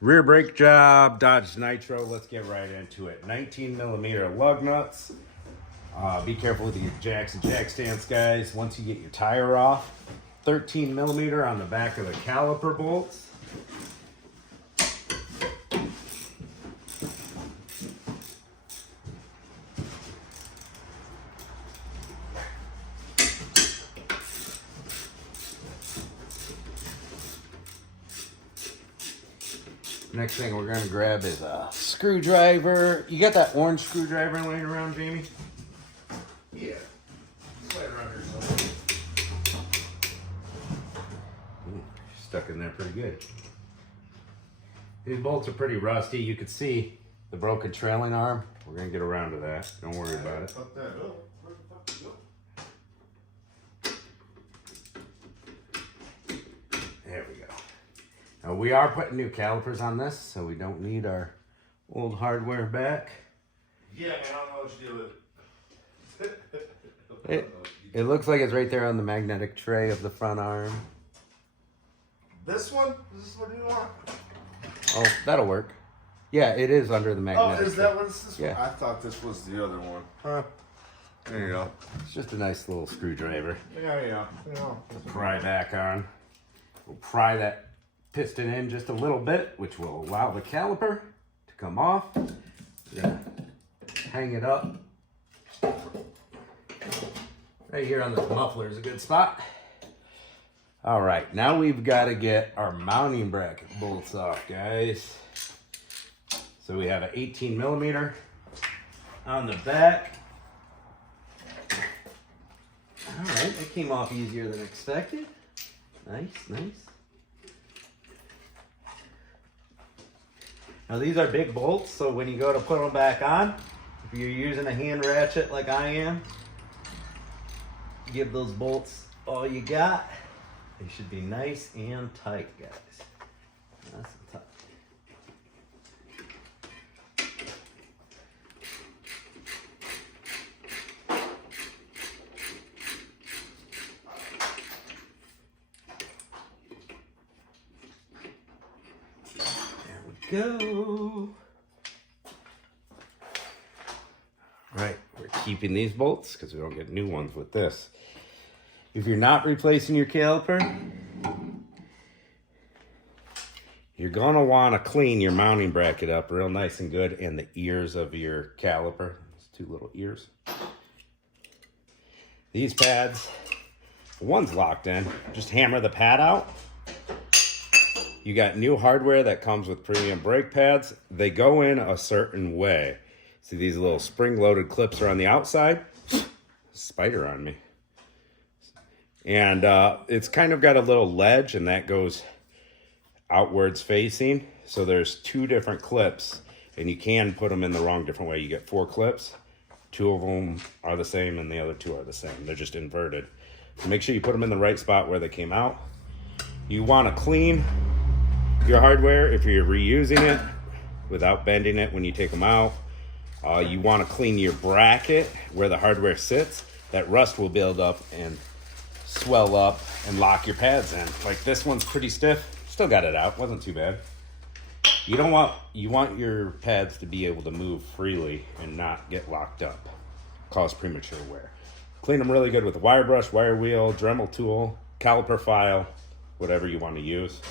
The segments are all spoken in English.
Rear brake job, Dodge Nitro. Let's get right into it. 19mm lug nuts. Be careful with your jacks and jack stands, guys. Once you get your tire off, 13mm on the back of the caliper bolts. Next thing we're gonna grab is a screwdriver. You got that orange screwdriver laying around, Jamie? Yeah. It's laying around here somewhere. Stuck in there pretty good. These bolts are pretty rusty. You can see the broken trailing arm. We're gonna get around to that. Don't worry about it. Fuck that up. Where the fuck did it go? There we go. Now we are putting new calipers on this, so we don't need our old hardware back. Yeah, man, I don't know what you do with it. It looks like it's right there on the magnetic tray of the front arm. This one? Is this what you want? Oh, that'll work. Yeah, it is under the Oh, magnetic is that what this is? Yeah. I thought this was the other one. Huh. There you go. It's just a nice little screwdriver. Yeah. Pry back on. We'll pry that piston in just a little bit, which will allow the caliper to come off. We're gonna hang it up. Right here on this muffler is a good spot. All right, now we've got to get our mounting bracket bolts off, guys. So we have an 18mm on the back. All right, that came off easier than expected. Nice. Now these are big bolts, so when you go to put them back on, if you're using a hand ratchet like I am, give those bolts all you got. They should be nice and tight, guys. Nice and tight. Go. Right, we're keeping these bolts because we don't get new ones with this. If you're not replacing your caliper, you're gonna want to clean your mounting bracket up real nice and good, and the ears of your caliper. Those two little ears. These pads, one's locked in. Just hammer the pad out. You got new hardware that comes with premium brake pads. They go in a certain way. See, these little spring-loaded clips are on the outside. Spider on me. And it's kind of got a little ledge, and that goes outwards facing. So there's two different clips, and you can put them in the wrong different way. You get 4 clips. 2 of them are the same, and the other 2 are the same. They're just inverted. So make sure you put them in the right spot where they came out. You want to clean your hardware if you're reusing it without bending it when you take them out. You want to clean your bracket where the hardware sits. That rust will build up and swell up and lock your pads in. Like this one's pretty stiff. Still got it out. Wasn't too bad. You want your pads to be able to move freely and not get locked up, cause premature wear. Clean them really good with a wire brush, wire wheel, Dremel tool, caliper file, whatever you want to use.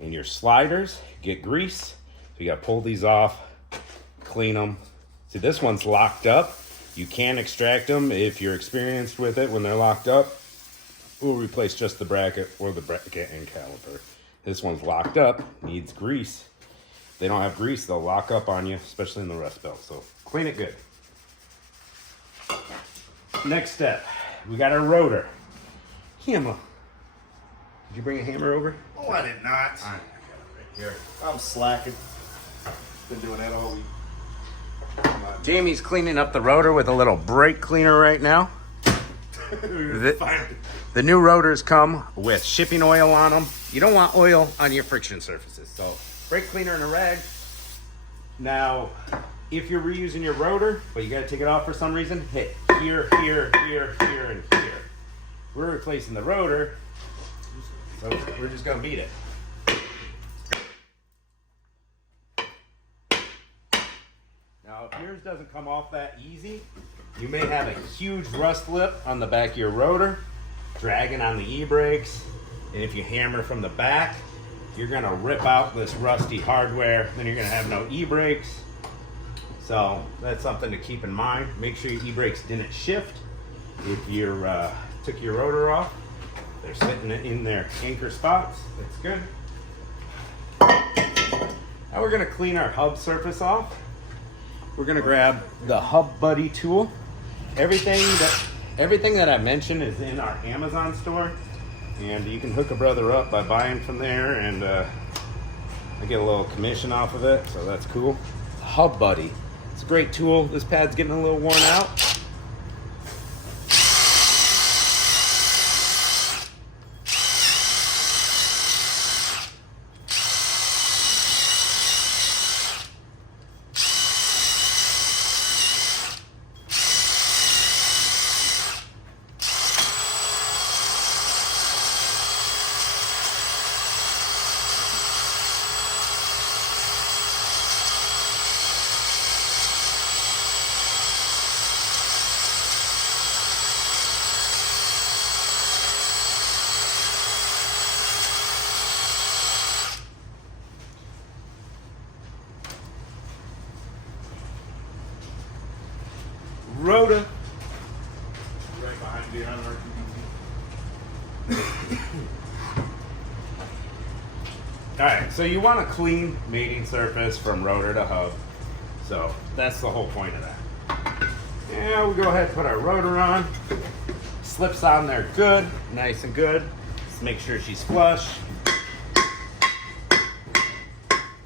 And your sliders, get grease. So you got to pull these off, clean them. See, this one's locked up. You can extract them if you're experienced with it when they're locked up. We'll replace just the bracket or the bracket and caliper. This one's locked up, needs grease. If they don't have grease, they'll lock up on you, especially in the rust belt. So clean it good. Next step, we got our rotor. Hammer. Did you bring a hammer over? Oh, I did not. I got it right here. I'm slacking. Been doing that all week. Jamie's cleaning up the rotor with a little brake cleaner right now. The new rotors come with shipping oil on them. You don't want oil on your friction surfaces. So brake cleaner and a rag. Now, if you're reusing your rotor, but you got to take it off for some reason, hit here, and here. We're replacing the rotor, so we're just going to beat it. Now, if yours doesn't come off that easy, you may have a huge rust lip on the back of your rotor, dragging on the e-brakes, and if you hammer from the back, you're gonna rip out this rusty hardware, then you're gonna have no e-brakes. So that's something to keep in mind. Make sure your e-brakes didn't shift. If you took your rotor off, they're sitting in their anchor spots. That's good. Now we're gonna clean our hub surface off. We're gonna grab the Hub Buddy tool. Everything that I mentioned is in our Amazon store, and you can hook a brother up by buying from there, and I get a little commission off of it, so that's cool. Hub Buddy, it's a great tool. This pad's getting a little worn out. Rotor. Right behind you on our Alright, so you want a clean mating surface from rotor to hub. So that's the whole point of that. Yeah, we go ahead and put our rotor on. Slips on there good, nice and good. Let's make sure she's flush.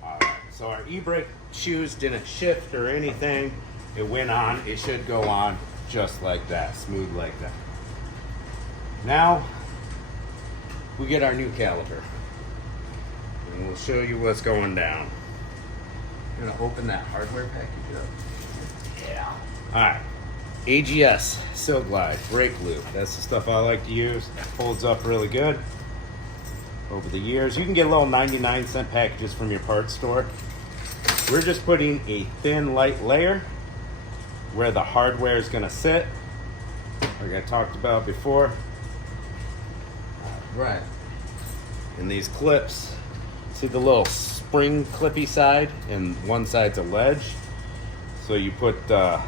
Alright, so our e-brake shoes didn't shift or anything. It went on, it should go on just like that, smooth like that. Now, we get our new caliper. And we'll show you what's going down. I'm gonna open that hardware package up. Yeah. Alright, AGS, Silk Glide, brake lube. That's the stuff I like to use. It folds up really good. Over the years, you can get little 99-cent packages from your parts store. We're just putting a thin, light layer where the hardware is going to sit, like I talked about before. Right. And these clips, see the little spring clippy side, and one side's a ledge. So you put the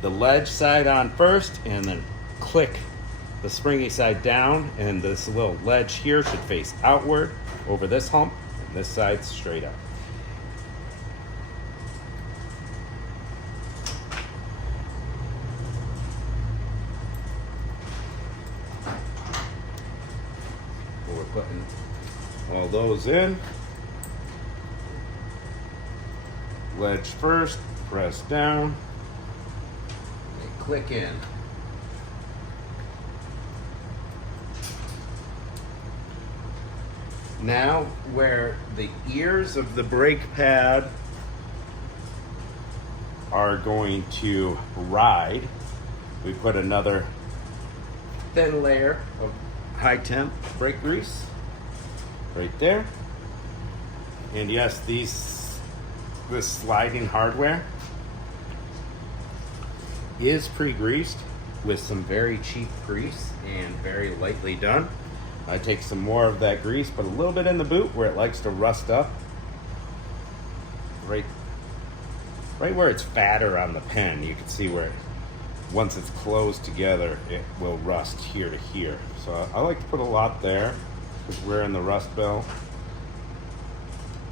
ledge side on first, and then click the springy side down, and this little ledge here should face outward over this hump, and this side's straight up. We're putting all those in. Ledge first, press down, and click in. Now, where the ears of the brake pad are going to ride, we put another thin layer of high temp brake grease right there. And yes, this sliding hardware is pre-greased with some very cheap grease and very lightly done. I take some more of that grease, put a little bit in the boot where it likes to rust up. Right where it's fatter on the pen, you can see where once it's closed together, it will rust here to here. So I like to put a lot there because we're in the rust belt.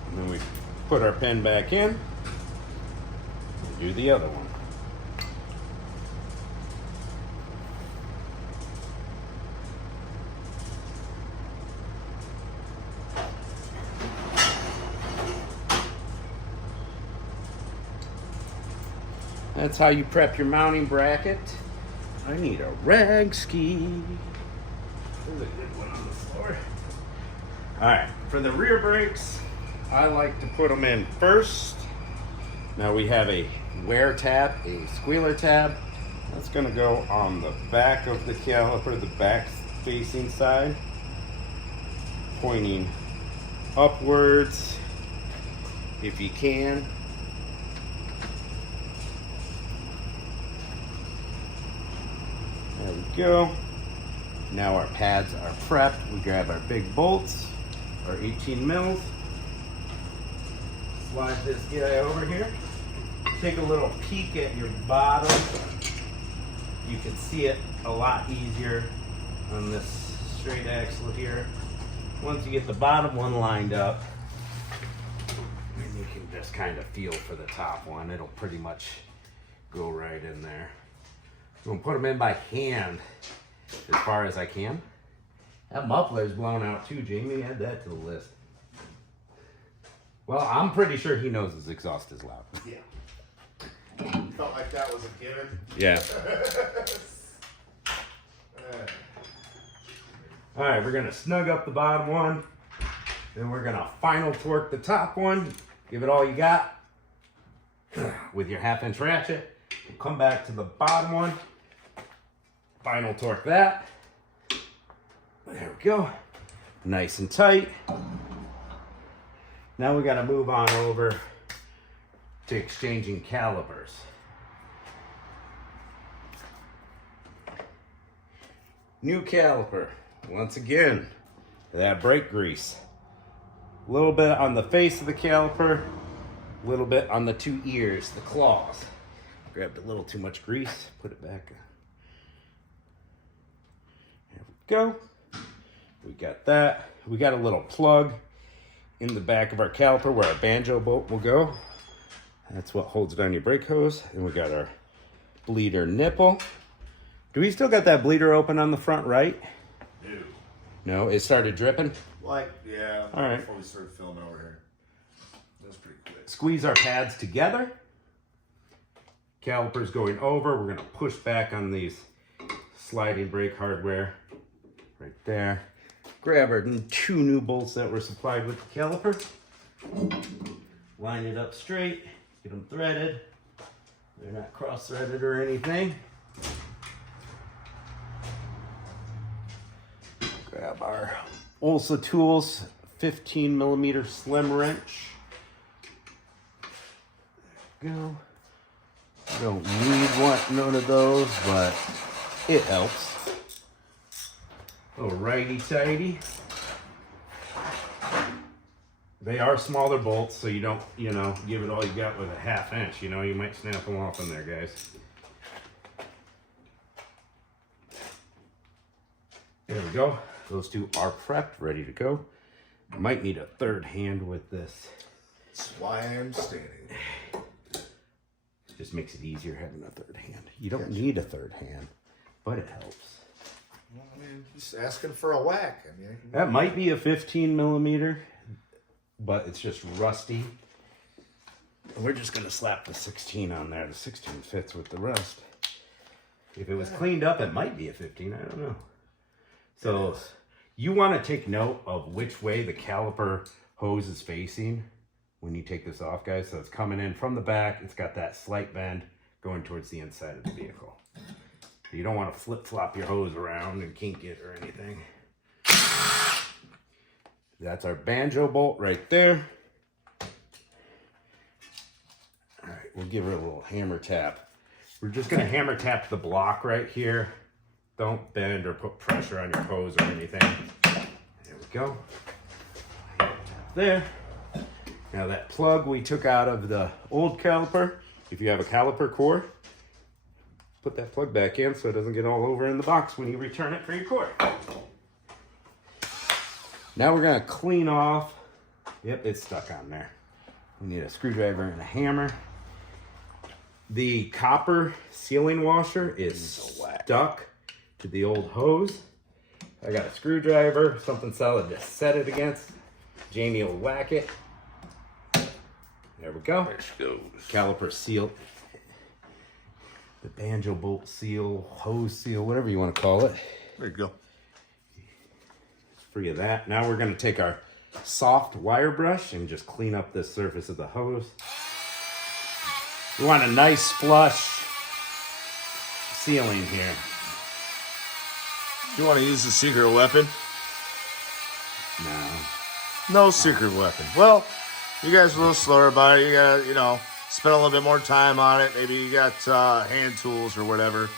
And then we put our pen back in and do the other one. That's how you prep your mounting bracket. I need a rag ski. There's a good one on the floor. All right, for the rear brakes, I like to put them in first. Now we have a wear tab, a squealer tab. That's gonna go on the back of the caliper, the back facing side, pointing upwards if you can. go. Now our pads are prepped. We grab our big bolts, our 18 mils. Slide this guy over here. Take a little peek at your bottom. You can see it a lot easier on this straight axle here. Once you get the bottom one lined up, and you can just kind of feel for the top one. It'll pretty much go right in there. I'm gonna put them in by hand as far as I can. That muffler's blown out too, Jamie. Add that to the list. Well, I'm pretty sure he knows his exhaust is loud. Yeah. Felt like that was a given. Yeah. All right, we're gonna snug up the bottom one. Then we're gonna final torque the top one. Give it all you got with your 1/2-inch ratchet. We'll come back to the bottom one. Final torque that. There we go. Nice and tight. Now we gotta move on over to exchanging calipers. New caliper. Once again, that brake grease. A little bit on the face of the caliper, a little bit on the 2 ears, the claws. Grabbed a little too much grease, put it back. There we go. We got that. We got a little plug in the back of our caliper where our banjo bolt will go. That's what holds it on your brake hose. And we got our bleeder nipple. Do we still got that bleeder open on the front right? No, it started dripping? Like, yeah. All right. Before we started filming over here. That was pretty quick. Squeeze our pads together. Calipers going over. We're gonna push back on these sliding brake hardware right there. Grab our 2 new bolts that were supplied with the caliper. Line it up straight. Get them threaded. They're not cross-threaded or anything. Grab our Olsa Tools 15mm slim wrench. There we go. Don't need none of those, but it helps. Little righty tighty. They are smaller bolts, so you don't, give it all you got with a 1/2 inch. You might snap them off in there, guys. There we go. Those 2 are prepped, ready to go. Might need a 3rd hand with this. That's why I'm standing. Just makes it easier having a 3rd hand. You don't need a 3rd hand, but it helps. Well, I mean, just asking for a whack. I mean, That might be a 15mm, but it's just rusty. And we're just gonna slap the 16 on there. The 16 fits with the rust. If it was cleaned up, it might be a 15. I don't know. So you want to take note of which way the caliper hose is facing when you take this off, guys. So it's coming in from the back. It's got that slight bend going towards the inside of the vehicle. You don't want to flip-flop your hose around and kink it or anything. That's our banjo bolt right there. All right, we'll give her a little hammer tap. We're just going to hammer tap the block right here. Don't bend or put pressure on your hose or anything. There we go. There. Now that plug we took out of the old caliper, if you have a caliper cord, put that plug back in so it doesn't get all over in the box when you return it for your cord. Now we're gonna clean off. Yep, it's stuck on there. We need a screwdriver and a hammer. The copper sealing washer is stuck to the old hose. I got a screwdriver, something solid to set it against. Jamie will whack it. There we go. there she goes. Caliper seal. The banjo bolt seal, hose seal, whatever you want to call it. There you go. Free of that. Now we're going to take our soft wire brush and just clean up the surface of the hose. You want a nice flush sealing here. You want to use the secret weapon? No. No secret weapon. Well, you guys are a little slower about it. You got, spend a little bit more time on it. Maybe you got hand tools or whatever.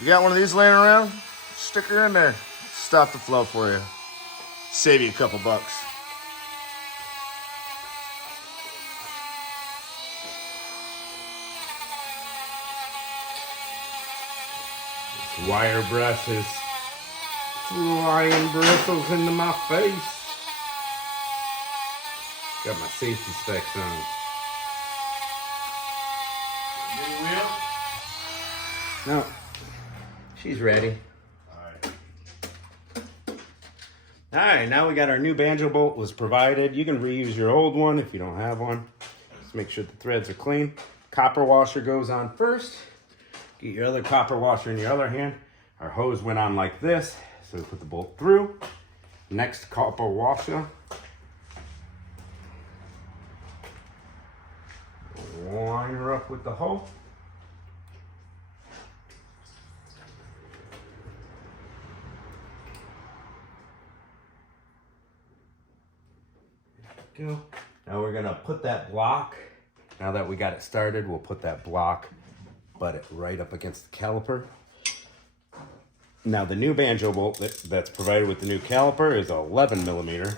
You got one of these laying around? Stick her in there. Stop the flow for you. Save you a couple bucks. This wire brush is flying bristles into my face. Got my safety specs on. New wheel? No, she's ready. All right, now we got our new banjo bolt was provided. You can reuse your old one if you don't have one. Just make sure the threads are clean. Copper washer goes on first. Get your other copper washer in your other hand. Our hose went on like this, so we put the bolt through. Next copper washer. Line her up with the hole. Go. Now we're gonna put that block. Now that we got it started, we'll put that block, butt it right up against the caliper. Now the new banjo bolt that's provided with the new caliper is 11 millimeter.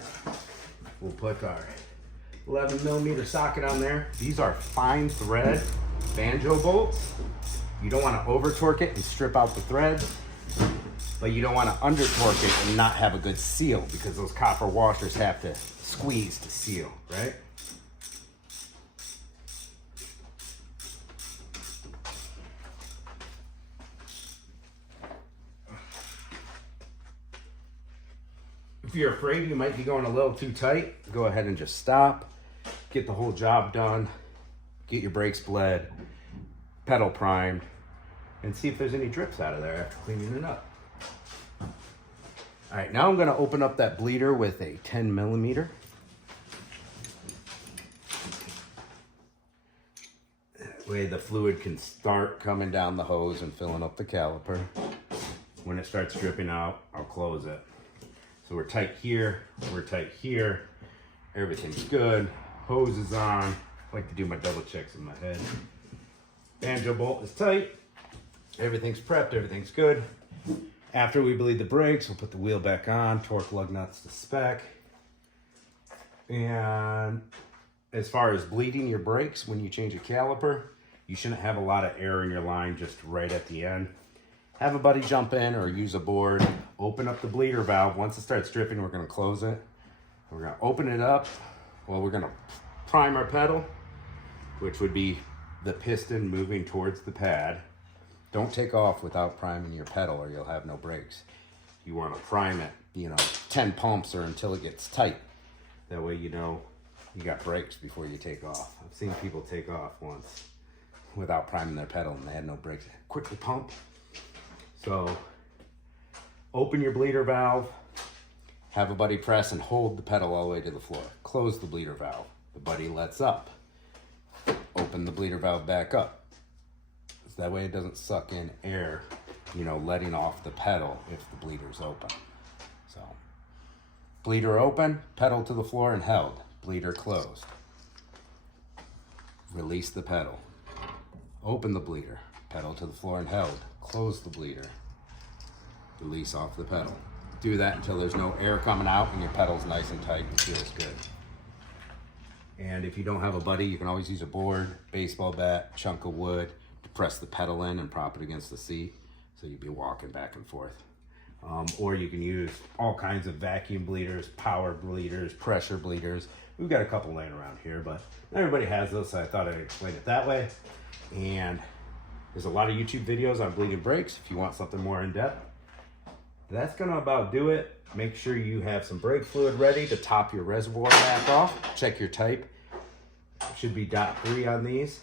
We'll put our 11 millimeter socket on there. These are fine thread banjo bolts. You don't want to over torque it and strip out the threads, but you don't want to under torque it and not have a good seal, because those copper washers have to squeeze to seal, right? If you're afraid you might be going a little too tight, go ahead and just stop, get the whole job done, get your brakes bled, pedal primed, and see if there's any drips out of there after cleaning it up. All right, now I'm gonna open up that bleeder with a 10 millimeter. That way the fluid can start coming down the hose and filling up the caliper. When it starts dripping out, I'll close it. So we're tight here, we're tight here. Everything's good. Hose is on. I like to do my double checks in my head. Banjo bolt is tight. Everything's prepped, everything's good. After we bleed the brakes, we'll put the wheel back on, torque lug nuts to spec. And as far as bleeding your brakes, when you change a caliper, you shouldn't have a lot of air in your line just right at the end. Have a buddy jump in or use a board, open up the bleeder valve. Once it starts dripping, we're gonna close it. We're gonna open it up. Well, we're gonna prime our pedal, which would be the piston moving towards the pad. Don't take off without priming your pedal or you'll have no brakes. You wanna prime it, 10 pumps or until it gets tight. That way you know you got brakes before you take off. I've seen people take off once without priming their pedal and they had no brakes. Quickly pump. So open your bleeder valve, have a buddy press and hold the pedal all the way to the floor. Close the bleeder valve. The buddy lets up. Open the bleeder valve back up. So that way it doesn't suck in air, letting off the pedal if the bleeder's open. So bleeder open, pedal to the floor and held. Bleeder closed. Release the pedal. Open the bleeder, pedal to the floor and held. Close the bleeder. Release off the pedal. Do that until there's no air coming out and your pedal's nice and tight and feels good. And if you don't have a buddy, you can always use a board, baseball bat, chunk of wood to press the pedal in and prop it against the seat so you'll be walking back and forth. Or you can use all kinds of vacuum bleeders, power bleeders, pressure bleeders. We've got a couple laying around here, but not everybody has those, so I thought I'd explain it that way. And there's a lot of YouTube videos on bleeding brakes if you want something more in depth. That's gonna about do it. Make sure you have some brake fluid ready to top your reservoir back off. Check your type. Should be .3 on these.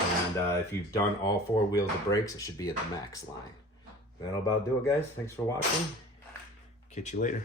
And if you've done all 4 wheels of brakes, it should be at the max line. That'll about do it, guys. Thanks for watching. Catch you later.